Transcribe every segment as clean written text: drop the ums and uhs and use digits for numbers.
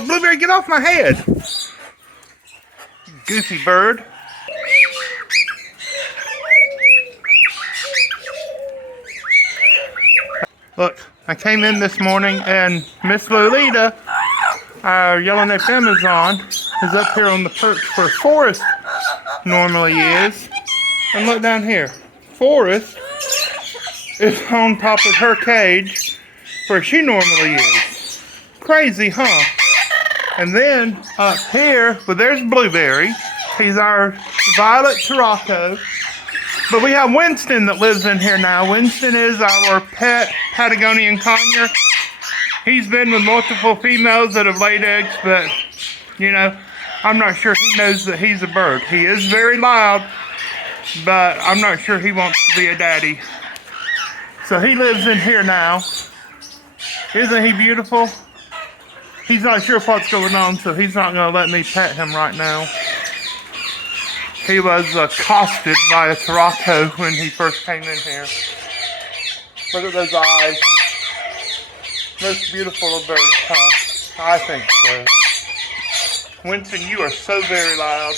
Oh, Blueberry, get off my head! Goofy bird. Look, I came in this morning and Miss Lolita, our yellow-naped Amazon, is up here on the perch where Forrest normally is. And look down here. Forrest is on top of her cage where she normally is. Crazy, huh? And then up here, well, there's Blueberry. He's our violet Turaco. But we have Winston that lives in here now. Winston is our pet Patagonian Conure. He's been with multiple females that have laid eggs, but, you know, I'm not sure he knows that he's a bird. He is very loud, but I'm not sure he wants to be a daddy. So he lives in here now. Isn't he beautiful? He's not sure what's going on, so he's not going to let me pet him right now. He was accosted by a Turaco when he first came in here. Look at those eyes. Most beautiful of birds, huh? I think so. Winston, you are so very loud.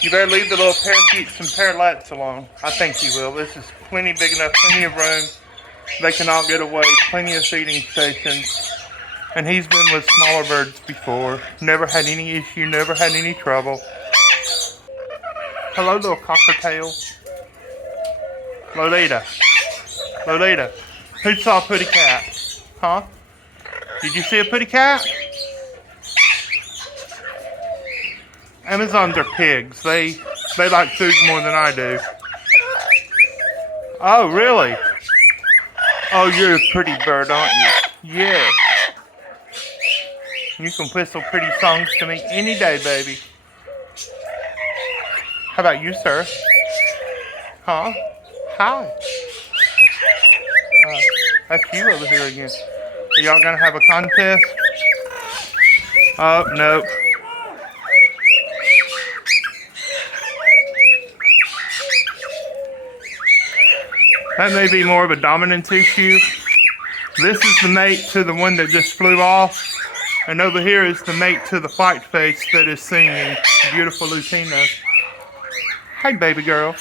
You better leave the little parakeets and parrotlets alone. I think you will. This is plenty big enough, plenty of room. They can all get away, plenty of feeding stations. And he's been with smaller birds before. Never had any issue, never had any trouble. Hello, little Cockatiel. Lolita. Lolita. Who saw a pretty cat? Huh? Did you see a pretty cat? Amazons are pigs. They like food more than I do. Oh, really? Oh, you're a pretty bird, aren't you? Yeah. You can whistle pretty songs to me any day, baby. How about you, sir? Huh? Hi. That's you over here again. Are y'all gonna have a contest? Oh, nope. That may be more of a dominance issue. This is the mate to the one that just flew off. And over here is the mate to the white face that is singing. Beautiful Lutino. Hi, baby girl.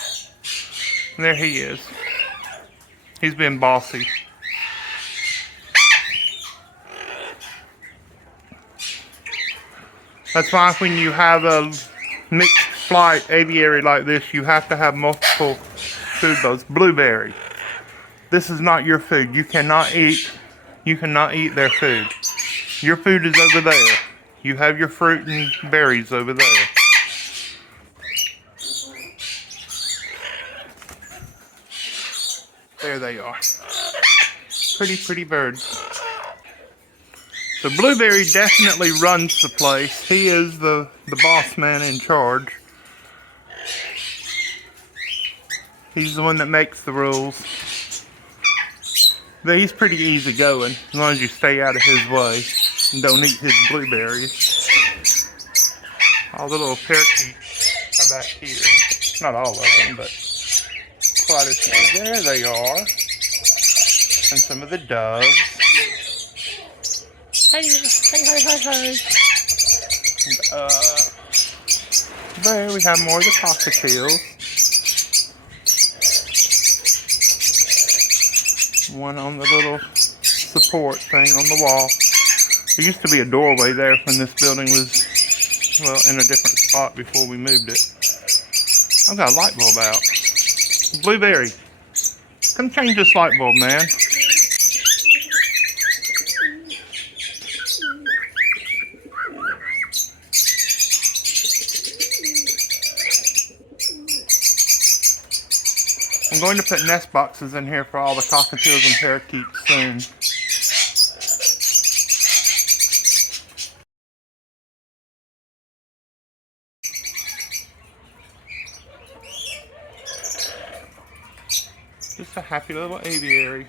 There he is. He's been bossy. That's why when you have a mixed flight aviary like this, you have to have multiple food bowls. Blueberry. This is not your food. You cannot eat their food. Your food is over there. You have your fruit and berries over there. There they are. Pretty, pretty birds. So Blueberry definitely runs the place. He is the boss man in charge. He's the one that makes the rules. But he's pretty easy going, as long as you stay out of his way and don't eat his blueberries. All the little parakeets are back here. Not all of them, but quite a few. There they are. And some of the doves. Hey, hey. And, there we have more of the cockatiels. One on the little support thing on the wall. There used to be a doorway there when this building was, well, in a different spot before we moved it. I've got a light bulb out. Blueberry, come change this light bulb, man. I'm going to put nest boxes in here for all the cockatiels and parakeets soon. Just a happy little aviary.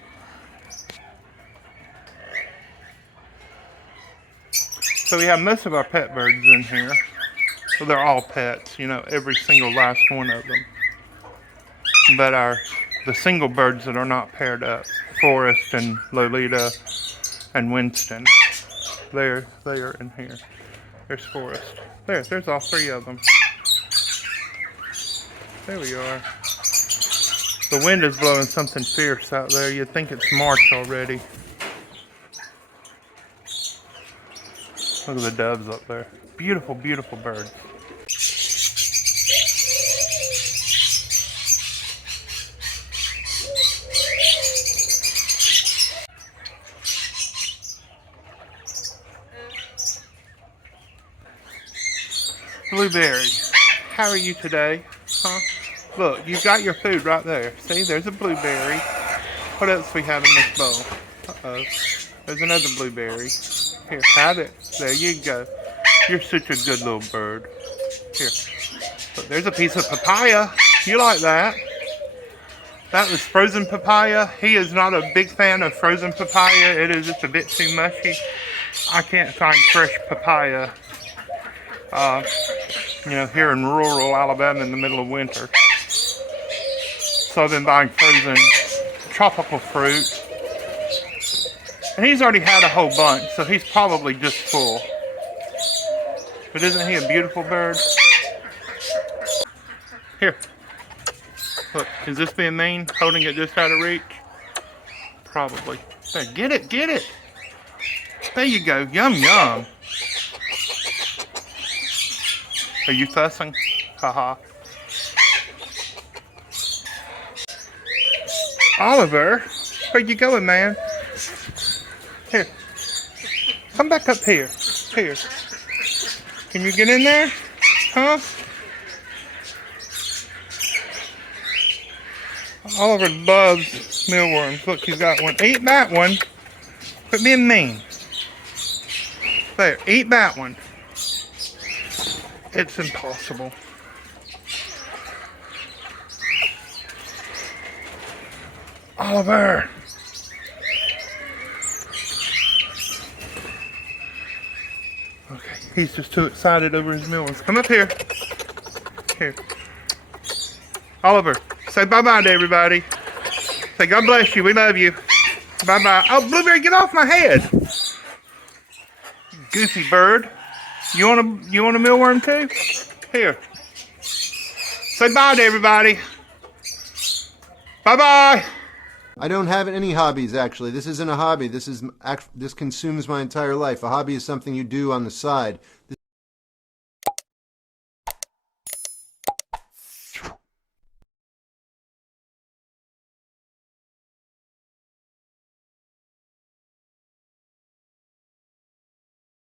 So we have most of our pet birds in here. Well, they're all pets, you know, every single last one of them. But the single birds that are not paired up, Forrest and Lolita and Winston, There, they are in here. There's Forest. There's all three of them. There we are. The wind is blowing something fierce out there. You'd think it's March already. Look at the doves up there. Beautiful, beautiful birds. Blueberry, how are you today? Huh? Look, you've got your food right there. See, there's a blueberry. What else we have in this bowl? Uh-oh. There's another blueberry. Here, have it. There you go. You're such a good little bird. Here. Look, there's a piece of papaya. You like that? That was frozen papaya. He is not a big fan of frozen papaya. It is just a bit too mushy. I can't find fresh papaya, here in rural Alabama in the middle of winter. So I've been buying frozen tropical fruit. And he's already had a whole bunch, so he's probably just full. But isn't he a beautiful bird? Here. Look, is this being mean? Holding it just out of reach? Probably. There, get it, get it. There you go. Yum, yum. Are you fussing? Haha. Oliver, where you going, man? Here. Come back up here. Here. Can you get in there? Huh? Oliver loves mealworms. Look, he's got one. Eat that one. Quit being mean. There, eat that one. It's impossible. Oliver! Okay, he's just too excited over his mealworms. Come up here. Here. Oliver, say bye-bye to everybody. Say God bless you, we love you. Bye-bye. Oh, Blueberry, get off my head. Goofy bird. You want a mealworm too? Here. Say bye to everybody. Bye-bye. I don't have any hobbies, actually. This isn't a hobby. This consumes my entire life. A hobby is something you do on the side.